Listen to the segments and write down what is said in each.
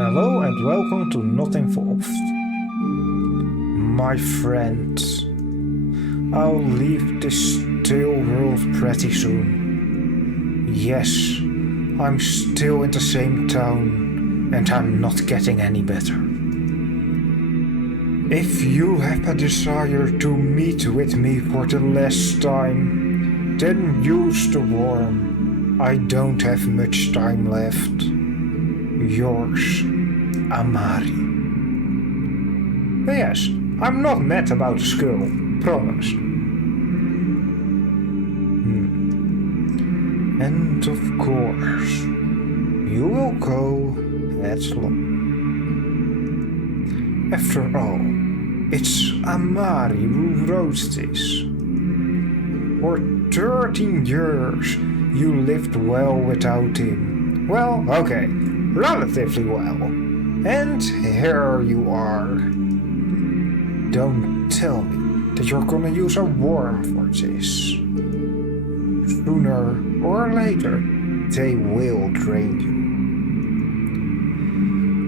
Hello and welcome to Not Involved. My friends, I'll leave this stale world pretty soon. Yes, I'm still in the same town and I'm not getting any better. If you have a desire to meet with me for the last time, then use the worm. I don't have much time left. Yours, Amari. Yes, I'm not mad about the skull, promise. And of course, you will go headlong. After all, it's Amari who wrote this. For 13 years, you lived well without him. Well, okay, relatively well. And here you are. Don't tell me that you're gonna use a worm for this. Sooner or later, they will drain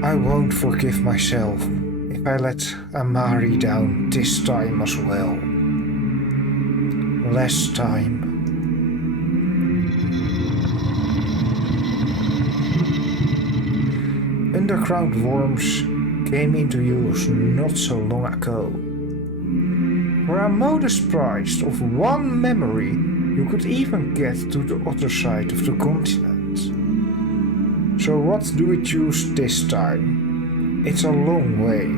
you. I won't forgive myself if I let Amari down this time as well. Last time. Underground worms came into use not so long ago. For a modest price of one memory, you could even get to the other side of the continent. So what do we choose this time? It's a long way,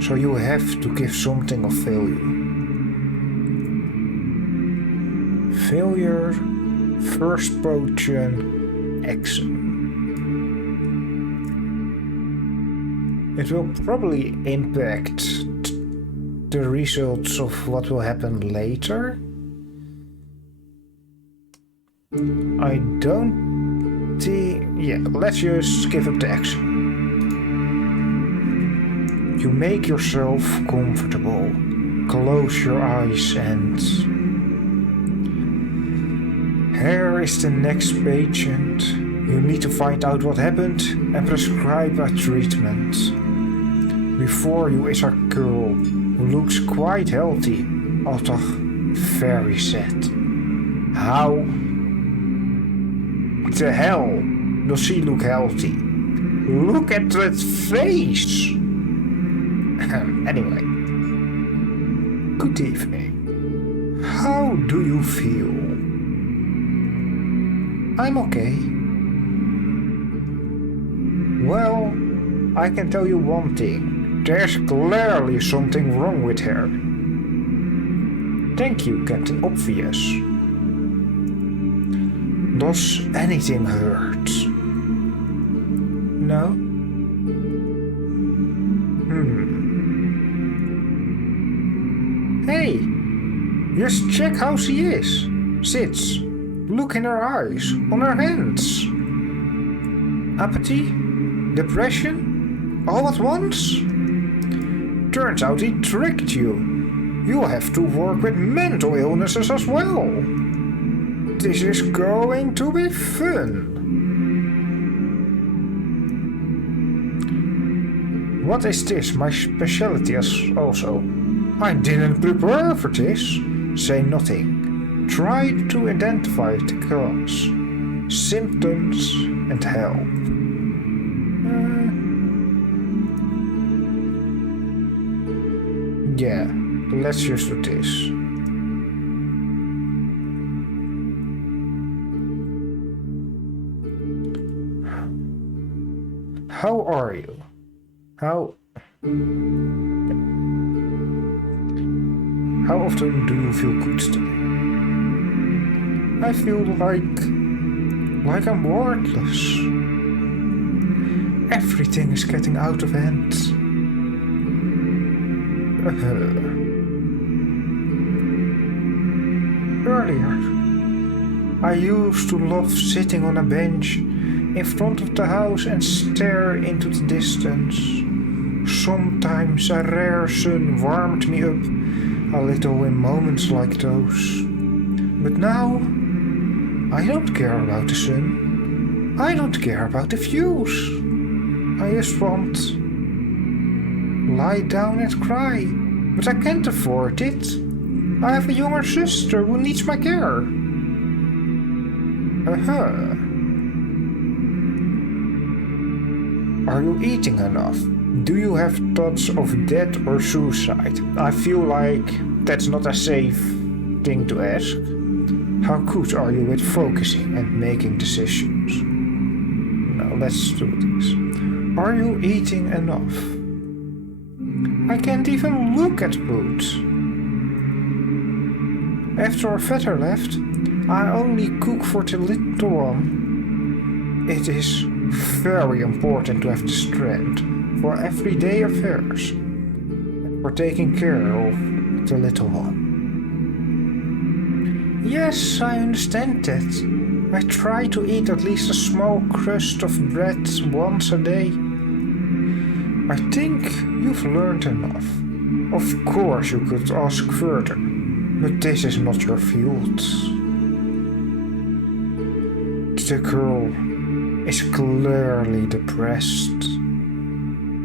so you have to give something of value. Failure, first potion, action. It will probably impact the results of what will happen later. I don't think... Yeah, let's just give up the action. You make yourself comfortable. Close your eyes and... Here is the next patient. You need to find out what happened and prescribe a treatment. Before you is a girl who looks quite healthy, although very sad. How the hell does she look healthy? Look at that face! Anyway. Good evening. How do you feel? I'm okay. Well, I can tell you one thing. There's clearly something wrong with her. Thank you, Captain Obvious. Does anything hurt? No? Hey, just check how she is. Sits. Look in her eyes, on her hands. Apathy? Depression? All at once? Turns out he tricked you. You'll have to work with mental illnesses as well. This is going to be fun. What is this? My specialty is also. I didn't prepare for this. Say nothing. Try to identify the cause, symptoms, and help. Yeah, let's just do this. How are you? How often do you feel good today? I feel like I'm worthless. Everything is getting out of hand. Earlier, I used to love sitting on a bench in front of the house and stare into the distance. Sometimes a rare sun warmed me up a little in moments like those. But now, I don't care about the sun. I don't care about the views. I I just want lie down and cry, but I can't afford it. I have a younger sister who needs my care. Are you eating enough? Do you have thoughts of death or suicide? I feel like that's not a safe thing to ask. How good are you with focusing and making decisions? Now let's do this. Are you eating enough? I can't even look at food. After our father left, I only cook for the little one. It is very important to have the strength for everyday affairs and for taking care of the little one. Yes, I understand that. I try to eat at least a small crust of bread once a day. I think you've learned enough. Of course you could ask further, but this is not your field. The girl is clearly depressed.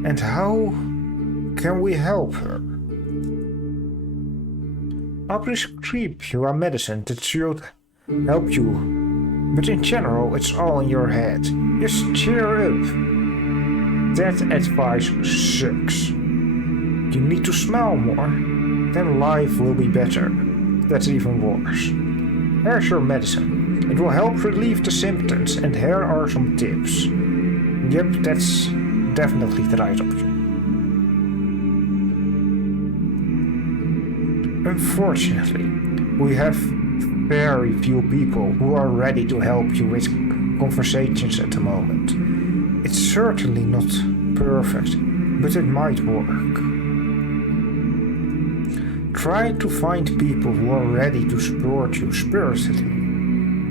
And how can we help her? I'll prescribe you a medicine that should help you, but in general it's all in your head. Just cheer up. That advice sucks. You need to smile more, then life will be better. That's even worse. Here's your medicine. It will help relieve the symptoms, and here are some tips. Yep, that's definitely the right option. Unfortunately, we have very few people who are ready to help you with conversations at the moment. It's certainly not perfect, but it might work. Try to find people who are ready to support you spiritually.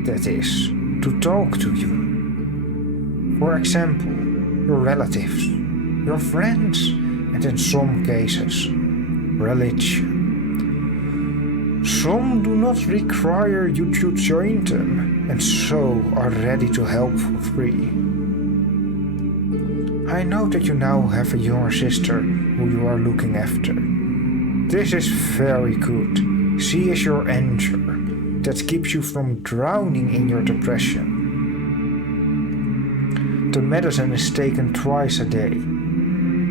That is, to talk to you. For example, your relatives, your friends, and in some cases, religion. Some do not require you to join them, and so are ready to help for free. I know that you now have a younger sister who you are looking after. This is very good. She is your anchor that keeps you from drowning in your depression. The medicine is taken twice a day,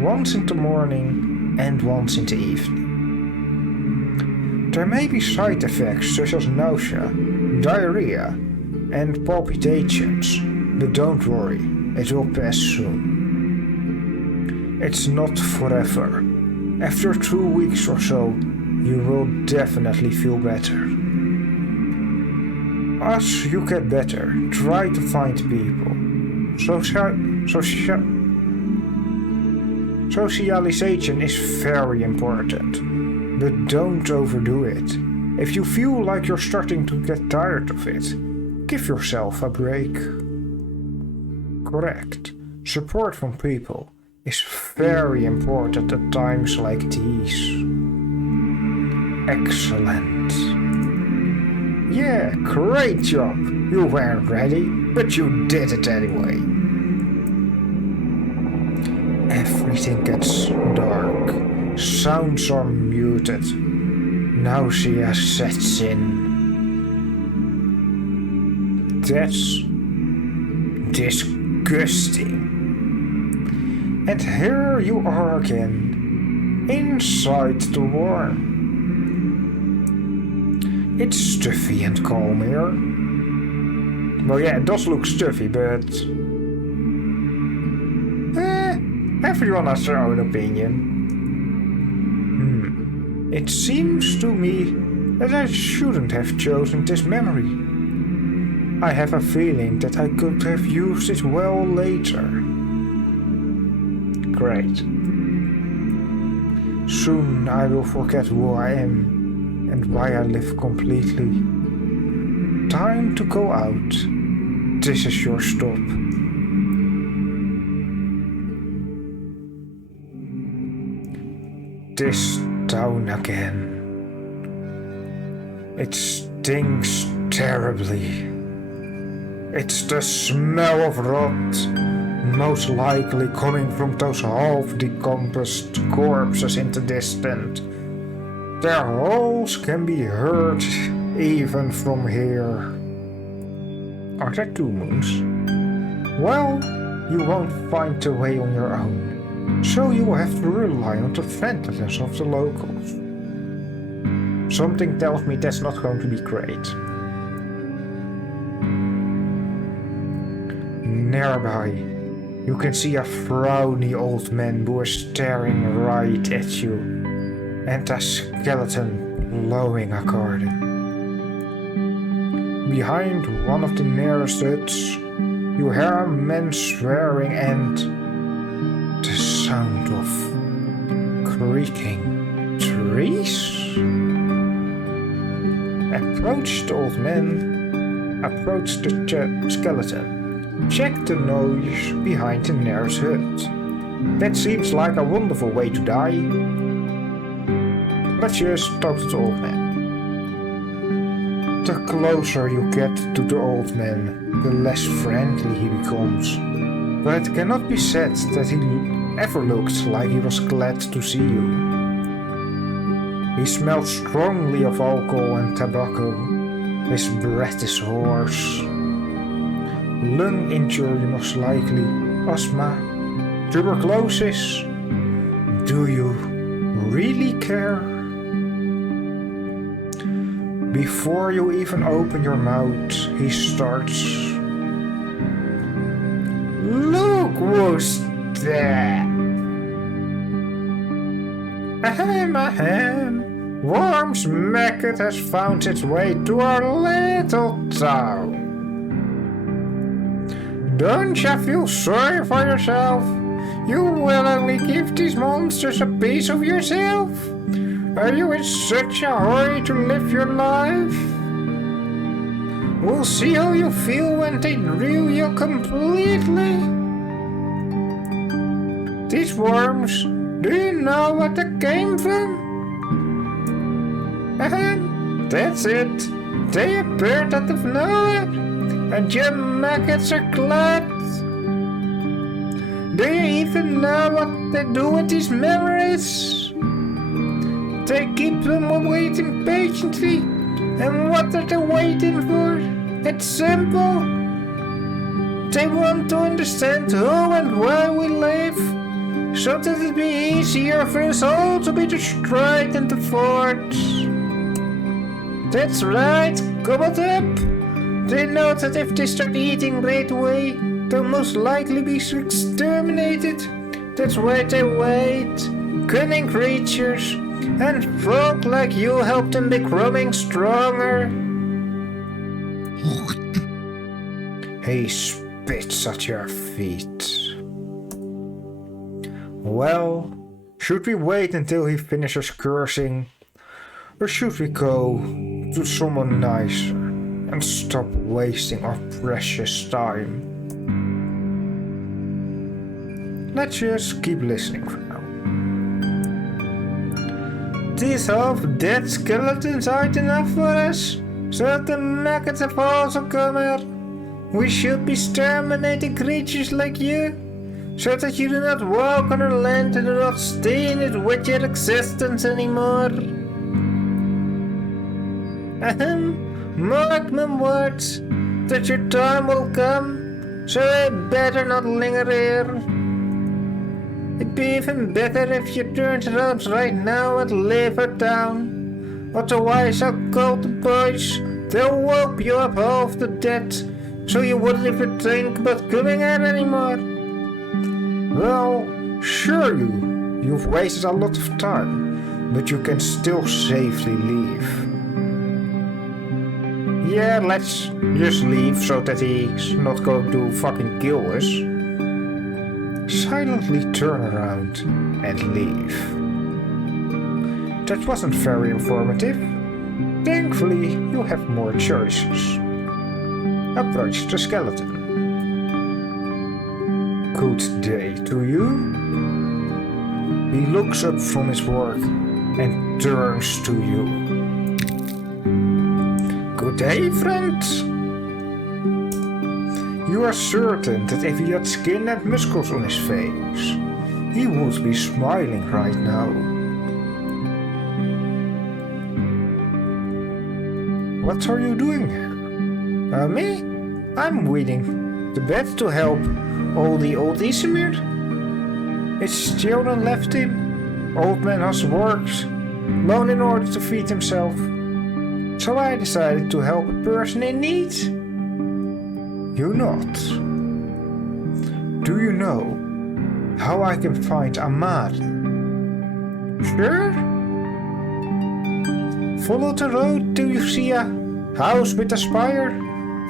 once in the morning and once in the evening. There may be side effects such as nausea, diarrhea, and palpitations, but don't worry, it will pass soon. It's not forever. After 2 weeks or so, you will definitely feel better. As you get better, try to find people. Socialization is very important, but don't overdo it. If you feel like you're starting to get tired of it, give yourself a break. Correct. Support from people is very important at times like these. Excellent. Yeah, great job. You weren't ready, but you did it anyway. Everything gets dark. Sounds are muted. Nausea sets in. That's disgusting. And here you are again, inside the worm. It's stuffy and calm here. Well, yeah, it does look stuffy, but everyone has their own opinion. It seems to me that I shouldn't have chosen this memory. I have a feeling that I could have used it well later. Great. Soon I will forget who I am and why I live completely. Time to go out. This is your stop. This town again. It stinks terribly. It's the smell of rot most likely coming from those half-decomposed corpses in the distance. Their howls can be heard even from here. Are there 2 moons? Well, you won't find the way on your own, so you will have to rely on the friendliness of the locals. Something tells me that's not going to be great. Nearby, you can see a frowny old man who is staring right at you, and a skeleton blowing a garden. Behind one of the nearest huts, you hear a man swearing and the sound of creaking trees. Approach the old man, approach the skeleton. Check the noise behind the nearest hut. That seems like a wonderful way to die. Let's just talk to the old man. The closer you get to the old man, the less friendly he becomes. But it cannot be said that he ever looked like he was glad to see you. He smells strongly of alcohol and tobacco. His breath is hoarse. Lung injury most likely, asthma, tuberculosis. Do you really care? Before you even open your mouth, he starts. Look who's there! Ahem, ahem. Worm's maggot has found its way to our little town. Don't you feel sorry for yourself? You willingly give these monsters a piece of yourself? Are you in such a hurry to live your life? We'll see how you feel when they drill you completely. These worms, do you know what they came from? That's it. They appeared out of nowhere, and your maggots are glad. Do you even know what they do with these memories? They keep them waiting patiently. And what are they waiting for? It's simple. They want to understand who and why we live, so that it'd be easier for us all to be destroyed in the forge. That's right, gobbled up. They know that if they start eating right away, they'll most likely be exterminated. That's why they wait. Cunning creatures. And folk like you help them becoming stronger. He spits at your feet. Well, should we wait until he finishes cursing? Or should we go to someone nicer and stop wasting our precious time? Let's just keep listening for now. These half-dead skeletons aren't enough for us, so the maggots have also come here. We should be exterminating creatures like you, so that you do not walk on our land and do not stain it with your existence anymore. Mark my words, that your time will come, so I better not linger here. It'd be even better if you turned around right now and leave her down. Otherwise I'll call the boys. They'll whoop you up half to death, so you wouldn't even think about coming here anymore. Well, sure you've wasted a lot of time, but you can still safely leave. Yeah, let's just leave so that he's not going to fucking kill us. Silently turn around and leave. That wasn't very informative. Thankfully, you have more choices. Approach the skeleton. Good day to you. He looks up from his work and turns to you. Good day, friend. You are certain that if he had skin and muscles on his face, he would be smiling right now. What are you doing here? Me? I'm weeding the bed to help old Isimir. His children left him. Old man has worked alone in order to feed himself. So I decided to help a person in need. You not. Do you know how I can find Amar? Sure. Follow the road till you see a house with a spire.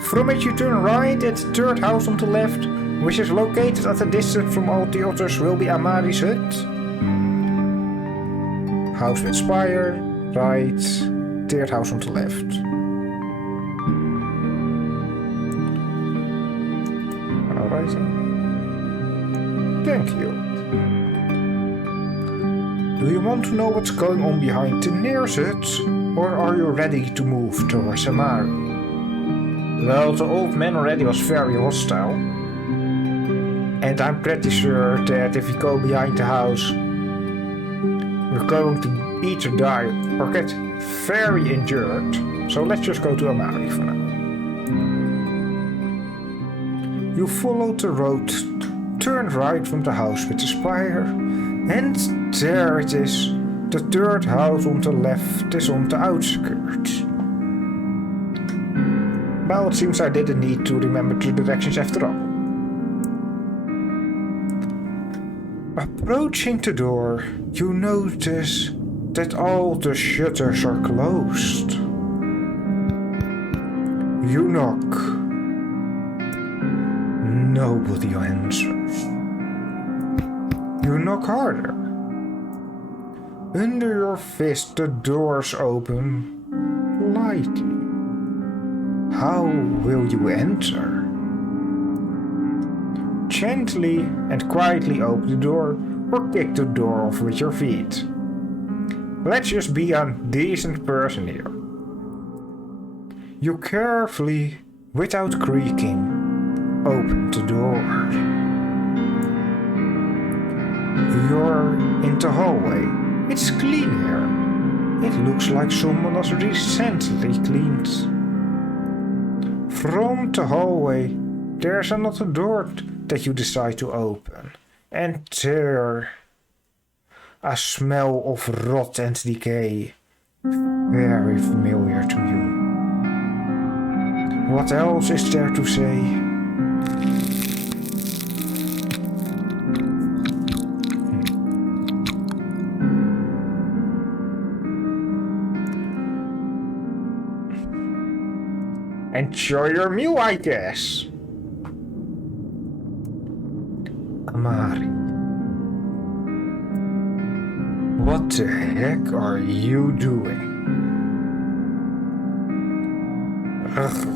From it you turn right at the third house on the left, which is located at a distance from all the others, will be Amari's hut. House with spire, right, third house on the left. Alright. Thank you. Do you want to know what's going on behind the nearest hut, or are you ready to move towards Amari? Well, the old man already was very hostile. And I'm pretty sure that if we go behind the house, we're going to either die or get very injured. So let's just go to Amari for now. You follow the road, turn right from the house with the spire, and there it is. The third house on the left is on the outskirts. Well, it seems I didn't need to remember the directions after all. Approaching the door, you notice that all the shutters are closed. You knock. Nobody answers. You knock harder. Under your fist, the doors open lightly. How will you enter? Gently and quietly open the door or kick the door off with your feet. Let's just be a decent person here. You carefully, without creaking, open the door. You're in the hallway. It's clean here. It looks like someone has recently cleaned. From the hallway, there's another door that you decide to open. And there, a smell of rot and decay. Very familiar to you. What else is there to say? Enjoy your meal, I guess. Amari. What the heck are you doing? Ugh.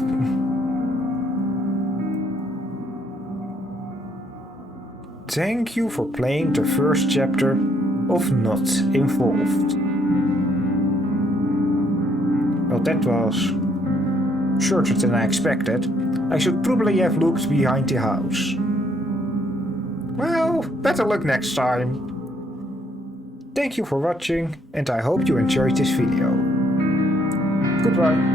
Thank you for playing the first chapter of Not Involved. Well, that was shorter than I expected. I should probably have looked behind the house. Well, better luck next time. Thank you for watching, and I hope you enjoyed this video. Goodbye.